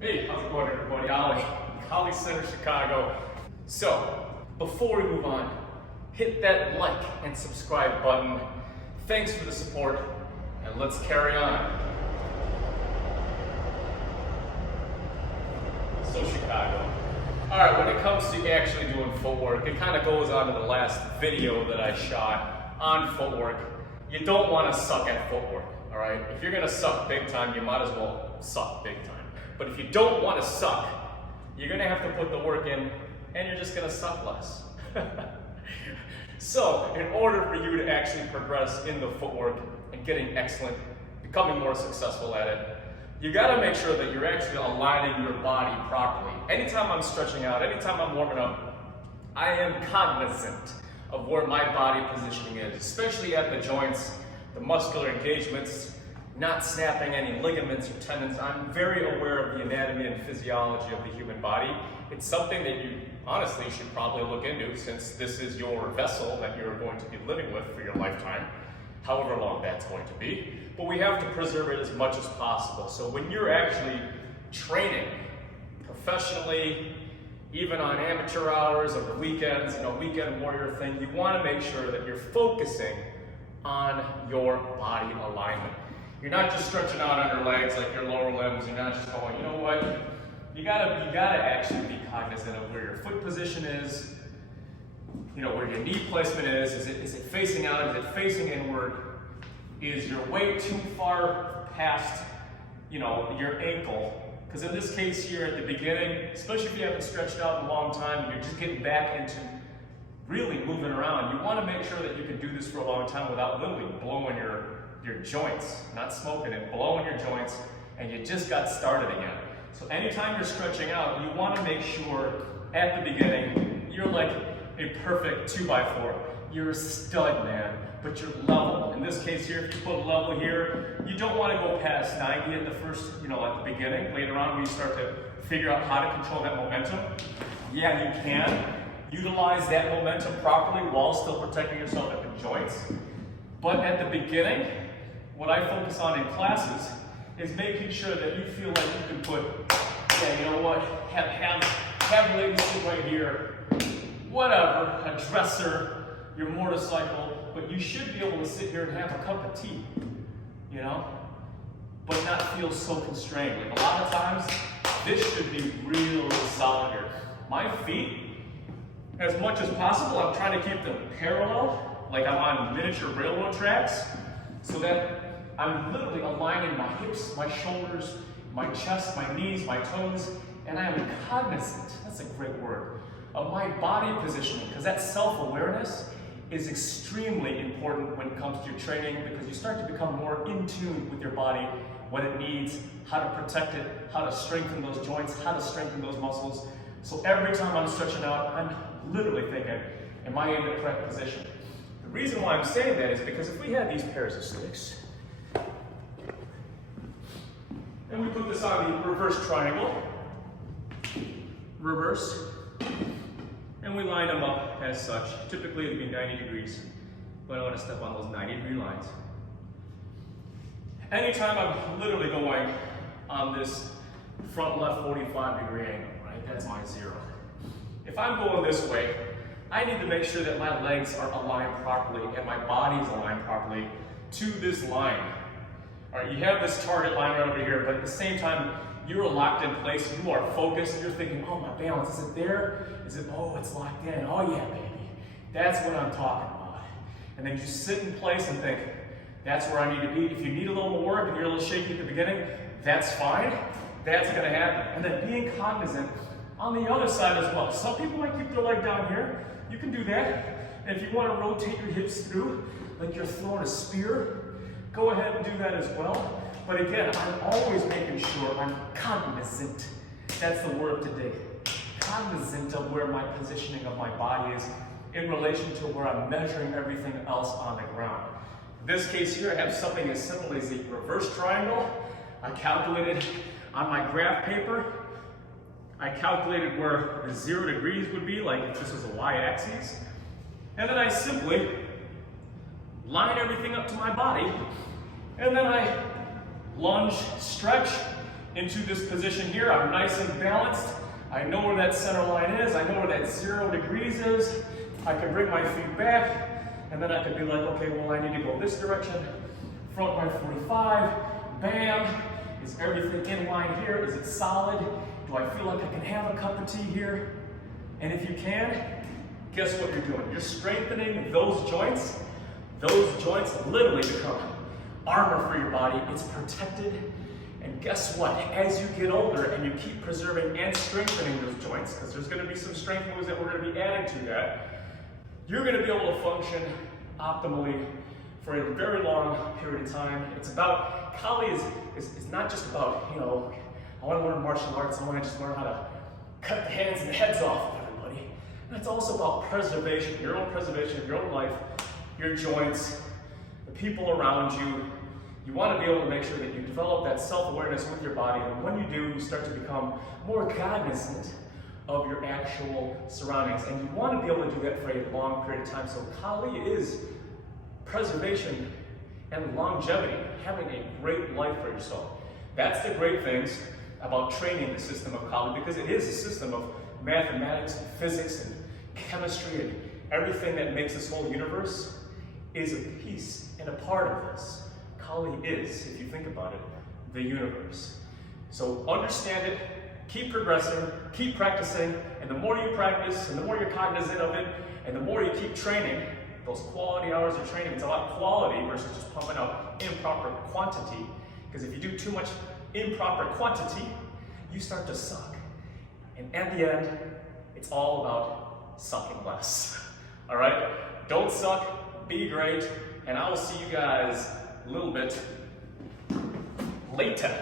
Hey, how's it going everybody? Ollie Center, Chicago. So, before we move on, hit that like and subscribe button. Thanks for the support, and let's carry on. So Chicago. Alright, when it comes to actually doing footwork, it kind of goes on to the last video that I shot on footwork. You don't want to suck at footwork, alright? If you're going to suck big time, you might as well suck big time. But if you don't want to suck, you're going to have to put the work in, and you're just going to suck less. So, in order for you to actually progress in the footwork and getting excellent, becoming more successful at it, you got to make sure that you're actually aligning your body properly. Anytime I'm stretching out, anytime I'm warming up, I am cognizant of where my body positioning is, especially at the joints, the muscular engagements, not snapping any ligaments or tendons. I'm very aware of the anatomy and physiology of the human body. It's something that you honestly should probably look into, since this is your vessel that you're going to be living with for your lifetime, however long that's going to be. But we have to preserve it as much as possible. So when you're actually training professionally, even on amateur hours or the weekends, weekend warrior thing, you want to make sure that you're focusing on your body alignment. You're not just stretching out on your legs like your lower limbs. You're not just going, you know what? You gotta actually be cognizant of where your foot position is, where your knee placement is. Is it facing out? Is it facing inward? Is your weight too far past, your ankle? Because in this case here at the beginning, especially if you haven't stretched out in a long time and you're just getting back into really moving around, you want to make sure that you can do this for a long time without literally blowing your joints, not smoking it, blowing your joints, and you just got started again. So anytime you're stretching out, you want to make sure at the beginning you're like a perfect 2x4. You're a stud, man, but you're level. In this case here, if you put a level here, you don't want to go past 90 at the first, at the beginning. Later on, when you start to figure out how to control that momentum, yeah, you can utilize that momentum properly while still protecting yourself at the joints. But at the beginning, what I focus on in classes is making sure that you feel like you can put, have legs sit right here, whatever, a dresser, your motorcycle, but you should be able to sit here and have a cup of tea, but not feel so constrained. Like a lot of times, this should be really solid here. My feet, as much as possible, I'm trying to keep them parallel, like I'm on miniature railroad tracks, so that I'm literally aligning my hips, my shoulders, my chest, my knees, my toes, and I am cognizant, that's a great word, of my body positioning, because that self-awareness is extremely important when it comes to your training, because you start to become more in tune with your body, what it needs, how to protect it, how to strengthen those joints, how to strengthen those muscles. So every time I'm stretching out, I'm literally thinking, am I in the correct position? The reason why I'm saying that is because if we had these pairs of sticks, and we put this on the reverse triangle, reverse, and we line them up as such. Typically it would be 90 degrees, but I want to step on those 90-degree lines. Anytime I'm literally going on this front left 45-degree angle, right? That's my zero. If I'm going this way, I need to make sure that my legs are aligned properly and my body is aligned properly to this line. All right, you have this target line right over here, but at the same time, you're locked in place, you are focused, you're thinking, oh, my balance, is it there? Is it, oh, it's locked in, oh yeah, baby. That's what I'm talking about. And then you sit in place and think, that's where I need to be. If you need a little more work and you're a little shaky at the beginning, that's fine, that's gonna happen. And then being cognizant on the other side as well. Some people might keep their leg down here, you can do that. And if you wanna rotate your hips through, like you're throwing a spear, go ahead and do that as well. But again, I'm always making sure I'm cognizant. That's the word today. Cognizant of where my positioning of my body is in relation to where I'm measuring everything else on the ground. In this case here, I have something as simple as the reverse triangle. I calculated on my graph paper, I calculated where the 0 degrees would be, like if this was a y-axis. And then I simply line everything up to my body, and then I lunge, stretch, into this position here. I'm nice and balanced. I know where that center line is. I know where that 0 degrees is. I can bring my feet back, and then I could be like, okay, well, I need to go this direction. Front by 45, bam. Is everything in line here? Is it solid? Do I feel like I can have a cup of tea here? And if you can, guess what you're doing? You're strengthening those joints. Those joints literally become armor for your body. It's protected. And guess what? As you get older and you keep preserving and strengthening those joints, because there's going to be some strength moves that we're going to be adding to that, you're going to be able to function optimally for a very long period of time. It's about, Kali is not just about, you know, I want to learn martial arts, I want to just learn how to cut the hands and the heads off of everybody. And it's also about preservation, your own preservation of your own life, your joints, the people around you. You want to be able to make sure that you develop that self-awareness with your body, and when you do, you start to become more cognizant of your actual surroundings. And you want to be able to do that for a long period of time. So Kali is preservation and longevity, having a great life for yourself. That's the great things about training the system of Kali, because it is a system of mathematics and physics and chemistry, and everything that makes this whole universe is a piece and a part of this. Kali is, if you think about it, the universe. So understand it, keep progressing, keep practicing, and the more you practice, and the more you're cognizant of it, and the more you keep training, those quality hours of training, it's about quality versus just pumping out improper quantity. Because if you do too much improper quantity, you start to suck. And at the end, it's all about sucking less. All right? Don't suck, be great, and I will see you guys a little bit later.